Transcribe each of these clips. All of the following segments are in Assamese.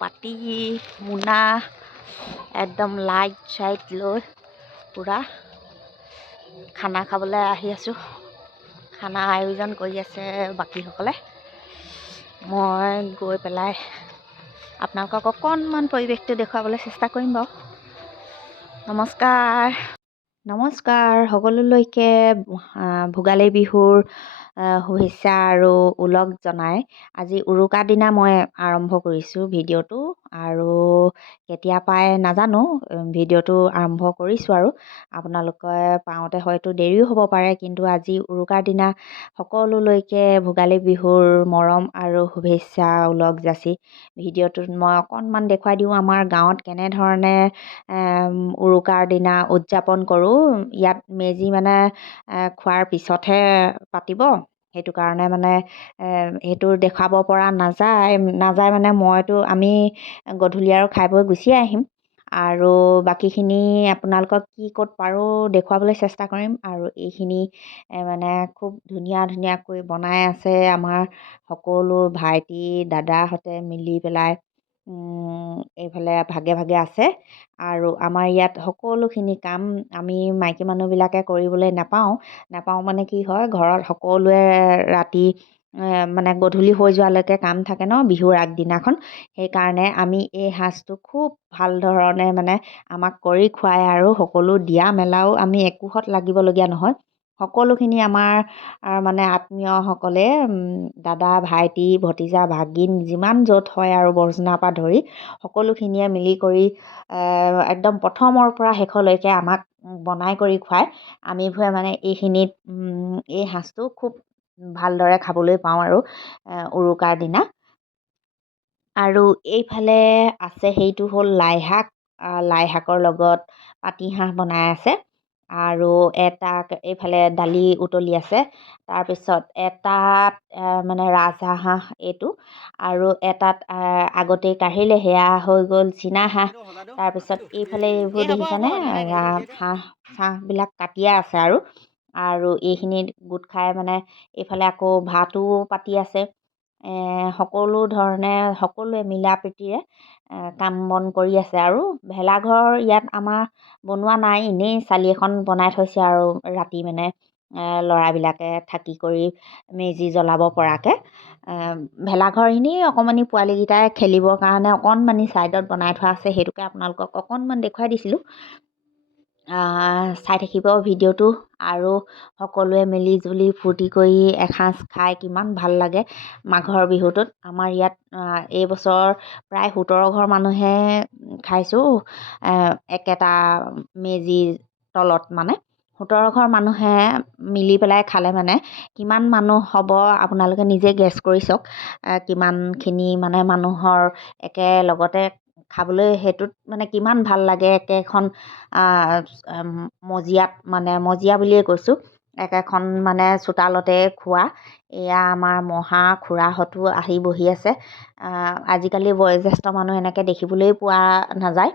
পাতি মোনা একদম লাইট চাইট লৈ পূৰা খানা খাবলৈ আহি আছোঁ। খানা আয়োজন কৰি আছে বাকীসকলে। মই গৈ পেলাই আপোনালোকক অকণমান পৰিৱেশটো দেখুৱাবলৈ চেষ্টা কৰিম বাৰু। নমস্কাৰ সকলোলৈকে ভোগালী বিহুৰ শুভেচ্ছা আৰু ওলগ জনাই আজি উৰুকা দিনা মই আৰম্ভ কৰিছোঁ ভিডিঅ'টো, আৰু কেতিয়া পাই নাজানো ভিডিঅ'টো আৰম্ভ কৰিছোঁ। আৰু আপোনালোকে পাওঁতে হয়তো দেৰিও হ'ব পাৰে, কিন্তু আজি উৰুকাৰ দিনা সকলোলৈকে ভোগালী বিহুৰ মৰম আৰু শুভেচ্ছা ওলগ যাচি ভিডিঅ'টোত মই অকণমান দেখুৱাই দিওঁ আমাৰ গাঁৱত কেনেধৰণে উৰুকাৰ দিনা উদযাপন কৰোঁ। ইয়াত মেজি মানে খোৱাৰ পিছতহে পাতিব, সেইটো কাৰণে মানে সেইটো দেখুৱাব পৰা নাযায় মানে আমি গধূলি আৰু খাই বৈ গুচি আহিম, আৰু বাকীখিনি আপোনালোকক কি ক'ত পাৰোঁ দেখুৱাবলৈ চেষ্টা কৰিম। আৰু এইখিনি মানে খুব ধুনীয়াকৈ বনাই আছে আমাৰ সকলো ভাইটি দাদাহঁতে মিলি পেলাই এইফালে ভাগে ভাগে আছে। আৰু আমাৰ ইয়াত সকলোখিনি কাম আমি মাইকী মানুহবিলাকে কৰিবলৈ নাপাওঁ মানে কি হয়, ঘৰত সকলোৱে ৰাতি মানে গধূলি হৈ যোৱালৈকে কাম থাকে ন বিহুৰ আগদিনাখন। সেইকাৰণে আমি এই সাজটো খুব ভাল ধৰণে মানে আমাক কৰি খুৱাই, আৰু সকলো দিয়া মেলাও আমি একোহত লাগিবলগীয়া নহয়। সকলোখিনি আমাৰ মানে আত্মীয়সকলে দাদা ভাইটি ভতিজা ভাগিন যিমান য'ত হয় আৰু বৰজনাৰ পৰা ধৰি সকলোখিনিয়ে মিলি কৰি একদম প্ৰথমৰ পৰা শেষলৈকে আমাক বনাই কৰি খুৱাই। আমিবোৰে মানে এই সাজটো খুব ভালদৰে খাবলৈ পাওঁ আৰু উৰুকাৰ দিনা। আৰু এইফালে আছে, সেইটো হ'ল লাইশাক। লাইশাকৰ লগত পাতিহাঁহ বনাই আছে, আৰু এইফালে দালি উতলি আছে। তাৰপিছত এটাত মানে ৰাজহাঁহ এইটো, আৰু এটাত আগতেই কাঢ়িলে সেয়া হৈ গ'ল চীনা হাঁহ। তাৰপিছত এইফালে এইবোৰ দেখিছেনে হাঁহবিলাক কাটিয়ে আছে, আৰু এইখিনিত গোট খাই মানে এইফালে আকৌ ভাতো পাতি আছে। সকলো ধৰণে সকলোৱে মিলা প্ৰীতিৰে কাম বন কৰি আছে। আৰু ভেলাঘৰ ইয়াত আমাৰ বনোৱা নাই, এনেই চালি এখন বনাই থৈছে আৰু ৰাতি মানে ল'ৰাবিলাকে থাকি কৰি মেজি জ্বলাব পৰাকৈ। ভেলাঘৰ এনেই অকণমানি পোৱালীকেইটাই খেলিবৰ কাৰণে অকণমানি ছাইডত বনাই থোৱা আছে, সেইটোকে আপোনালোকক অকণমান দেখুৱাই দিছিলোঁ। চাই থাকিব ভিডিঅ'টো, আৰু সকলোৱে মিলি জুলি ফূৰ্তি কৰি এসাঁজ খাই কিমান ভাল লাগে মাঘৰ বিহুটোত। আমাৰ ইয়াত এইবছৰ প্ৰায় 17 ঘৰ মানুহে খাইছোঁ একেটা মেজিৰ তলত। মানে 17 ঘৰ মানুহে মিলি পেলাই খালে মানে কিমান মানুহ হ'ব আপোনালোকে নিজে গেছ কৰি চাওক, কিমানখিনি মানে মানুহৰ একেলগতে খাবলৈ সেইটোত মানে কিমান ভাল লাগে। একেখন মজিয়া বুলিয়ে কৈছোঁ, একেখন মানে চোতালতে খোৱা। এয়া আমাৰ মহা খুৰাহঁতো আহি বহি আছে। আজিকালি বয়োজ্যেষ্ঠ মানুহ এনেকৈ দেখিবলৈ পোৱা নাযায়।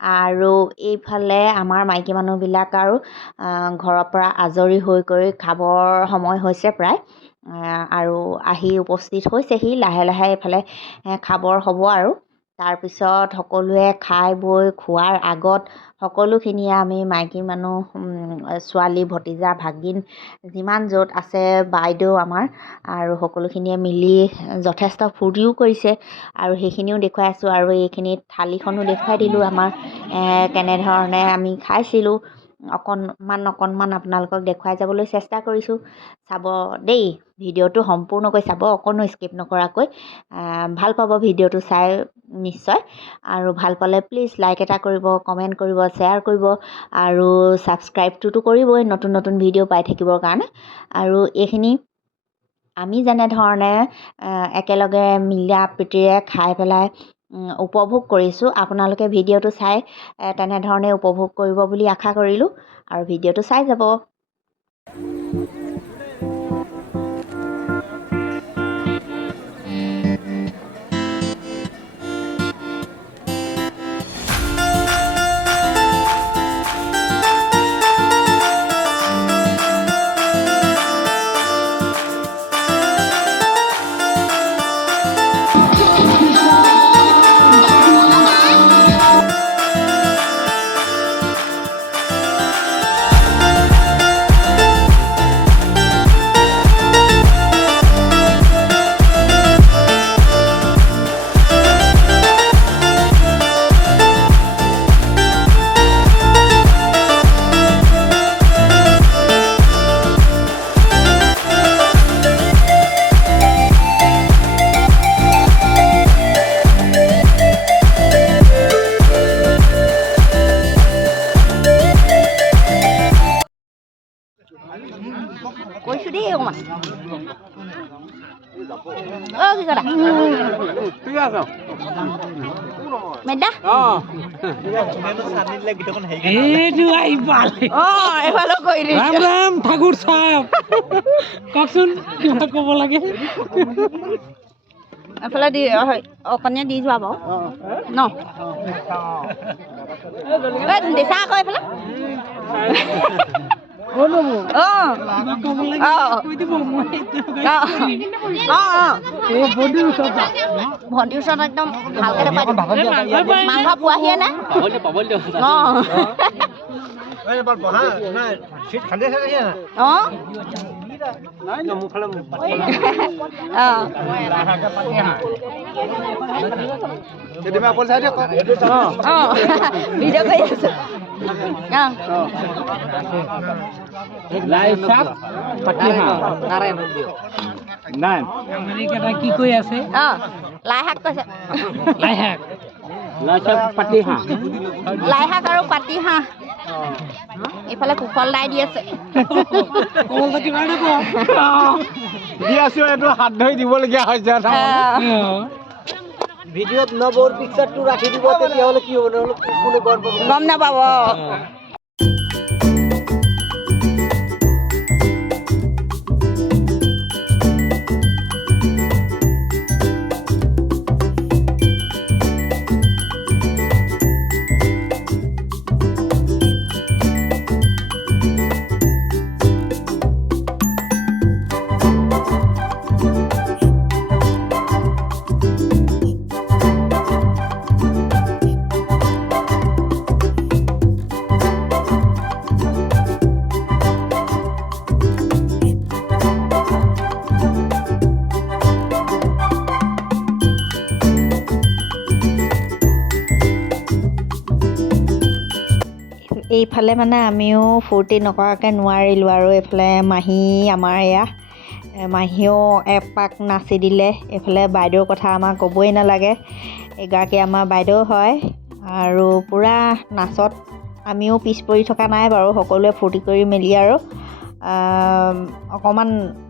আৰু এইফালে আমাৰ মাইকী মানুহবিলাক আৰু ঘৰৰ পৰা আজৰি হৈ কৰি খাবৰ সময় হৈছে প্ৰায়, আৰু আহি উপস্থিত হৈছেহি। লাহে লাহে এইফালে খাবৰ হ'ব। আৰু তাৰপিছত সকলোৱে খাই বৈ খোৱাৰ আগত সকলোখিনিয়ে আমি মাইকী মানুহ ছোৱালী ভতিজা ভাগিন যিমান য'ত আছে বাইদেউ আমাৰ, আৰু সকলোখিনিয়ে মিলি যথেষ্ট ফূৰ্তিও কৰিছে, আৰু সেইখিনিও দেখুৱাই আছোঁ। আৰু এইখিনিত থালিখনো দেখুৱাই দিলোঁ আমাৰ কেনেধৰণে আমি খাইছিলোঁ। অকণমান আপোনালোকক দেখুৱাই যাবলৈ চেষ্টা কৰিছোঁ। চাব দেই, ভিডিঅ'টো সম্পূৰ্ণকৈ চাব, অকণো স্কিপ নকৰাকৈ। ভাল পাব ভিডিঅ'টো চাই নিশ্চয়। আৰু ভাল পালে প্লিজ লাইক এটা কৰিব, কমেণ্ট কৰিব, শ্বেয়াৰ কৰিব, আৰু ছাবস্ক্ৰাইবটোতো কৰিবই নতুন নতুন ভিডিঅ' পাই থাকিবৰ কাৰণে। আৰু এইখিনি আমি যেনেধৰণে একেলগে মিলা প্ৰীতিৰে খাই পেলাই উপভোগ কৰিছোঁ, আপোনালোকে ভিডিঅ'টো চাই তেনেধৰণে উপভোগ কৰিব বুলি আশা কৰিলোঁ, আৰু ভিডিঅ'টো চাই যাব। কটা মেদা এইফালে কৰি ৰাম ৰাম ঠাকুৰ চাপ কওকচোন কিবা ক'ব লাগে এফালে দি অকণীয়া দি যোৱা বাৰু ন দিছা আকৌ এইফালে ভণ্টিৰ ওচৰত একদম ভালকে মাংস পোৱাহিয়ে নাই ভিডিঅ' কৰি আছো কি কৈ আছে লাই শাক কৈছে লাই শাক লাই শাক আৰু পাতি হাঁহ এইফালে কুশল দাই দি আছে হাত ধৰি দিবলগীয়া হৈছে ভিডিঅ'ত নবৰ পিকচাৰটো ৰাখি দিব তেতিয়াহ'লে কি হ'ব নহ'লে কোনে গম নাপাব এইফালে মানে আমিও ফূৰ্তি নকৰাকৈ নোৱাৰিলোঁ আৰু এইফালে মাহী আমাৰ এয়া মাহীও এপাক নাচি দিলে এইফালে বাইদেউৰ কথা আমাক ক'বই নালাগে এগৰাকী আমাৰ বাইদেউ হয় আৰু পূৰা নাচত আমিও পিছ পৰি থকা নাই বাৰু সকলোৱে ফূৰ্তি কৰি মেলি আৰু অকণমান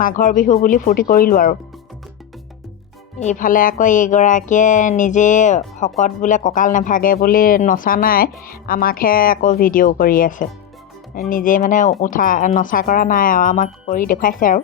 মাঘৰ বিহু বুলি ফূৰ্তি কৰিলোঁ আৰু এইফালে আকৌ এইগৰাকীয়ে নিজে শকত বোলে কঁকাল নাভাগে বুলি নচা নাই আমাকহে আকৌ ভিডিঅ' কৰি আছে নিজে মানে নচা কৰা নাই আৰু আমাক কৰি দেখুৱাইছে আৰু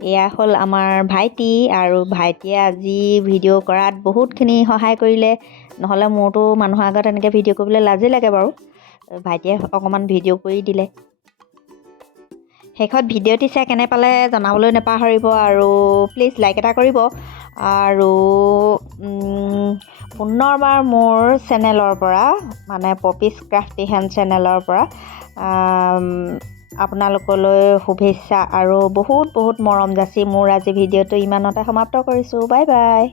এয়া হ'ল আমাৰ ভাইটি আৰু ভাইটিয়ে আজি ভিডিঅ' কৰাত বহুতখিনি সহায় কৰিলে নহ'লে মোৰতো মানুহৰ আগত এনেকৈ ভিডিঅ' কৰিবলৈ লাজেই লাগে বাৰু ভাইটিয়ে অকণমান ভিডিঅ' কৰি দিলে শেষত ভিডিঅ'টি চাই কেনে পালে জনাবলৈ নাপাহৰিব আৰু প্লিজ লাইক এটা কৰিব আৰু পুনৰবাৰ মোৰ চেনেলৰ পৰা মানে পপিছ ক্ৰাফ্টি হেণ্ড চেনেলৰ পৰা আপোনালোকলৈ শুভেচ্ছা আৰু বহুত বহুত মৰম যাচি মোৰ আজি ভিডিঅ'টো ইমানতে সমাপ্ত কৰিছোঁ বাই বাই